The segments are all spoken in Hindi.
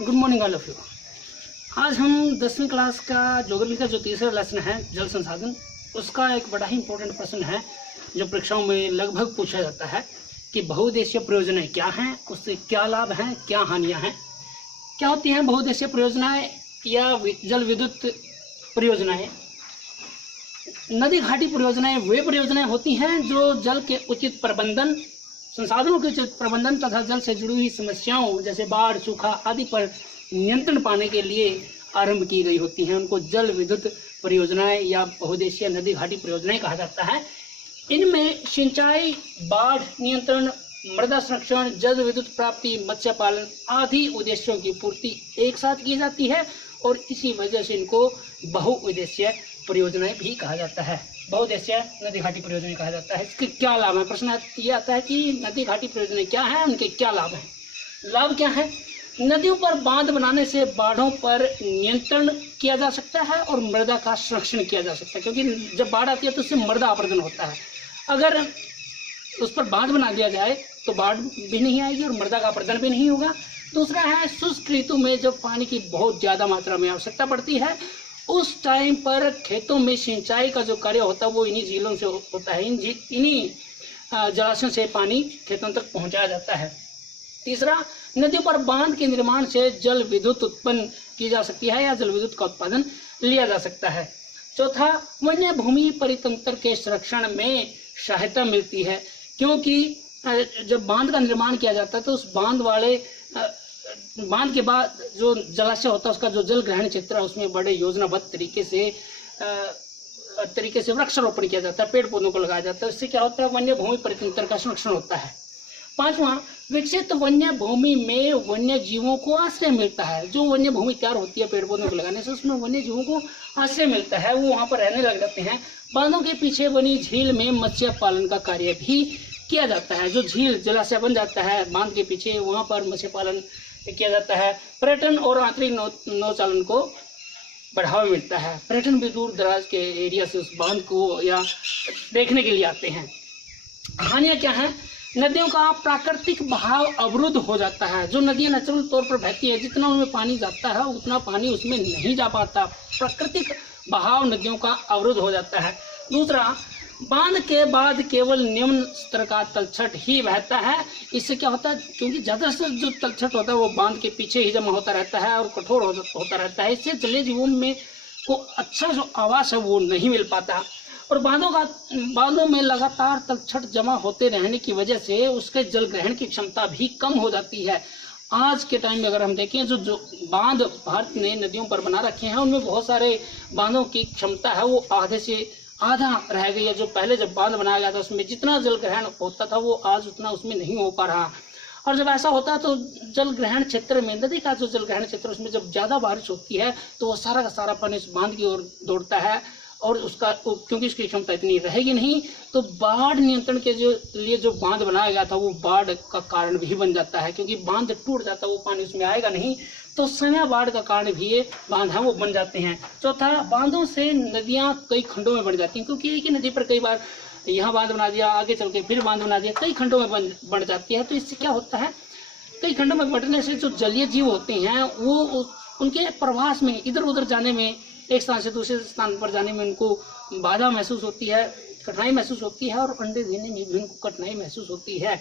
Good morning all of you. आज हम 10वीं क्लास का ज्योग्राफी का जो तीसरा लेसन है जल संसाधन, उसका एक बड़ा ही इंपॉर्टेंट प्रश्न है जो परीक्षाओं में लगभग पूछा जाता है कि बहुउद्देशीय परियोजनाएं क्या हैं, उससे क्या लाभ हैं, क्या हानियां हैं। क्या होती हैं बहुउद्देशीय परियोजनाएं या जल विद्युत परियोजनाएं? नदी घाटी परियोजनाएं वे परियोजनाएं होती हैं जो जल के उचित प्रबंधन, संसाधनों के उचित प्रबंधन तथा जल से जुड़ी हुई समस्याओं जैसे बाढ़, सूखा आदि पर नियंत्रण पाने के लिए आरंभ की गई होती हैं। उनको जल विद्युत परियोजनाएं या बहुउद्देशीय नदी घाटी परियोजनाएं कहा जाता है। इनमें सिंचाई, बाढ़ नियंत्रण, मृदा संरक्षण, जल विद्युत प्राप्ति, मत्स्य पालन आदि उद्देश्यों की पूर्ति एक साथ की जाती है और इसी वजह से इनको बहुउद्देशीय परियोजनाएं भी कहा जाता है, बहुउद्देशीय नदी घाटी परियोजनाएं कहा जाता है। इसके क्या लाभ है? प्रश्न ये आता है कि नदी घाटी परियोजनाएं क्या है, उनके क्या लाभ हैं। लाभ क्या है? नदियों पर बांध बनाने से बाढ़ों पर नियंत्रण किया जा सकता है और मृदा का संरक्षण किया जा सकता है, क्योंकि जब बाढ़ आती है तो उससे मृदा अपरदन होता है। अगर उस पर बांध बना दिया जाए तो बाढ़ भी नहीं आएगी और मृदा का अपरदन भी नहीं होगा। दूसरा है शुष्क ऋतु में जब पानी की बहुत ज़्यादा मात्रा में आवश्यकता पड़ती है, उस टाइम पर खेतों में सिंचाई का जो कार्य होता है वो इन्हीं झीलों से होता है, इन्हीं जलाशयों से पानी खेतों तक पहुंचाया जाता है। तीसरा, नदियों पर बांध के निर्माण से जल विद्युत उत्पन्न की जा सकती है या जल विद्युत का उत्पादन लिया जा सकता है। चौथा, वन्य भूमि परितंत्र के संरक्षण में सहायता मिलती है, क्योंकि जब बांध का निर्माण किया जाता है तो उस बांध के बाद जो जलाशय होता है उसका जो जल ग्रहण क्षेत्र है उसमें बड़े योजनाबद्ध तरीके से वृक्षारोपण किया जाता है, पेड़ पौधों को लगाया जाता है। इससे क्या होता है? वन्य भूमि परितंत्र का संरक्षण होता है। पांचवा, विकसित वन्य भूमि में वन्य जीवों को आश्रय मिलता है। जो वन्य भूमि तैयार होती है पेड़ पौधों को लगाने से, उसमें वन्य जीवों को आश्रय मिलता है, वो वहाँ पर रहने लग जाते हैं। बांधों के पीछे बनी झील में मत्स्य पालन का कार्य भी किया जाता है। जो झील जलाशय बन जाता है बांध के पीछे, वहाँ पर मत्स्य पालन किया जाता है। पर्यटन और आंतरिक नौचालन को बढ़ावा मिलता है। पर्यटन भी दूर दराज के एरिया से उस बांध को या देखने के लिए आते हैं। हानियाँ क्या हैं? नदियों का प्राकृतिक बहाव अवरुद्ध हो जाता है। जो नदियाँ नेचुरल तौर पर बहती है, जितना उनमें पानी जाता है उतना पानी उसमें नहीं जा पाता। प्राकृतिक बहाव नदियों का अवरुद्ध हो जाता है। दूसरा, बांध के बाद केवल निम्न स्तर का तलछट ही बहता है। इससे क्या होता है? क्योंकि ज़्यादा से जो तलछट होता है वो बांध के पीछे ही जमा होता रहता है और कठोर होता रहता है। इससे जलीय जीवों में को अच्छा जो आवास है वो नहीं मिल पाता। और बांधों में लगातार तलछट जमा होते रहने की वजह से उसके जल ग्रहण की क्षमता भी कम हो जाती है। आज के टाइम में अगर हम देखें जो बांध भारत ने नदियों पर बना रखे हैं, उनमें बहुत सारे बांधों की क्षमता है वो आधे से आधा रह गई है। जो पहले जब बांध बनाया गया था उसमें जितना जल ग्रहण होता था वो आज उतना उसमें नहीं हो पा रहा। और जब ऐसा होता है तो जल ग्रहण क्षेत्र में, नदी का जो जल ग्रहण क्षेत्र, उसमें जब ज़्यादा बारिश होती है तो वो सारा का सारा पानी उस बांध की ओर दौड़ता है और उसका क्योंकि उसकी क्षमता इतनी रहेगी नहीं तो बाढ़ नियंत्रण के लिए जो बांध बनाया गया था वो बाढ़ का कारण भी बन जाता है। क्योंकि बांध टूट जाता है वो पानी उसमें आएगा नहीं, तो समय बाढ़ का कारण भी ये बांध है वो बन जाते हैं। चौथा, बांधों से नदियाँ कई खंडों में बढ़ जाती हैं, क्योंकि एक ही नदी पर कई बार यहाँ बांध बना दिया, आगे चल के फिर बांध बना दिया, कई खंडों में बढ़ जाती है। तो इससे क्या होता है? कई खंडों में बढ़ने से जो जलीय जीव होते हैं वो उनके प्रवास में, इधर उधर जाने में, एक स्थान से दूसरे स्थान पर जाने में उनको बाधा महसूस होती है, कठिनाई महसूस होती है और अंडे देने में भी उनको कठिनाई महसूस होती है।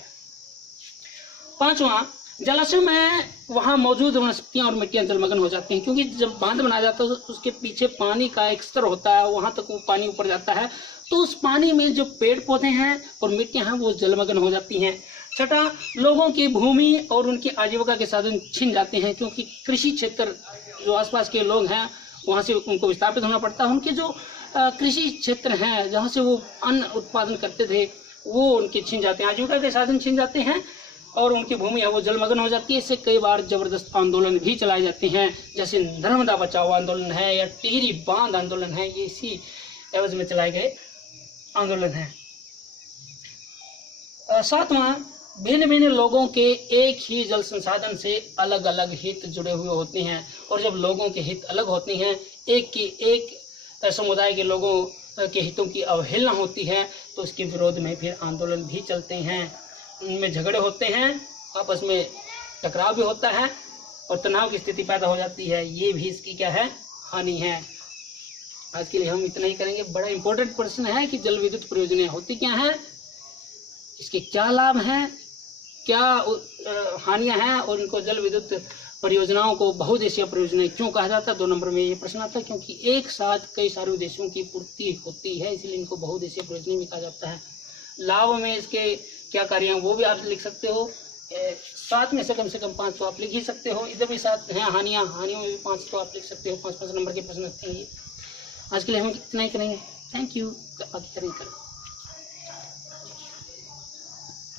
पांचवा, जलाशयों में वहाँ मौजूद वनस्पतियाँ और मिट्टियाँ जलमग्न हो जाती हैं, क्योंकि जब बांध बनाया जाता है उसके पीछे पानी का एक स्तर होता है, वहाँ तक वो पानी ऊपर जाता है, तो उस पानी में जो पेड़ पौधे हैं और मिट्टियाँ हैं वो जलमग्न हो जाती हैं। छठा, लोगों की भूमि और उनकी आजीविका के साधन छिन जाते हैं, क्योंकि कृषि क्षेत्र जो आसपास के लोग हैं वहाँ से उनको विस्थापित होना पड़ता है। उनके जो कृषि क्षेत्र हैं जहाँ से वो अन्न उत्पादन करते थे वो उनके छिन जाते हैं, आजीविका के साधन छिन जाते हैं और उनकी भूमि है वो जलमग्न हो जाती है। इससे कई बार जबरदस्त आंदोलन भी चलाए जाते हैं, जैसे नर्मदा बचाओ आंदोलन है या टिहरी बांध आंदोलन है, ये इसी एवज में चलाए गए आंदोलन हैं। सातवां, भिन्न भिन्न लोगों के एक ही जल संसाधन से अलग अलग हित जुड़े हुए होते हैं, और जब लोगों के हित अलग होते हैं, एक समुदाय के लोगों के हितों की अवहेलना होती है तो उसके विरोध में फिर आंदोलन भी चलते हैं, उनमें झगड़े होते हैं, आपस में टकराव भी होता है और तनाव की स्थिति पैदा हो जाती है, ये भी इसकी क्या है, हानि है। आज के लिए हम इतना ही करेंगे। बड़ा इंपॉर्टेंट प्रश्न है कि जल विद्युत परियोजनाएं होती क्या हैं, इसके क्या लाभ हैं, क्या हानियां हैं, और इनको जल विद्युत परियोजनाओं को बहुउद्देशीय परियोजनाएं क्यों कहा जाता है। 2 नंबर में ये प्रश्न आता है, क्योंकि एक साथ कई सारे उद्देश्यों की पूर्ति होती है, इसलिए इनको बहुउद्देशीय परियोजना भी कहा जाता है। लाभ में इसके क्या कार्य हैं वो भी आप लिख सकते हो। 7 में से कम 5 तो आप लिख ही सकते हो। इधर भी 7 हैं हानियों में भी 5 तो आप लिख सकते हो। 5 नंबर के प्रश्न आते हैं ये। आज के लिए हम इतना ही करेंगे। Thank you. बाकी करेंगे।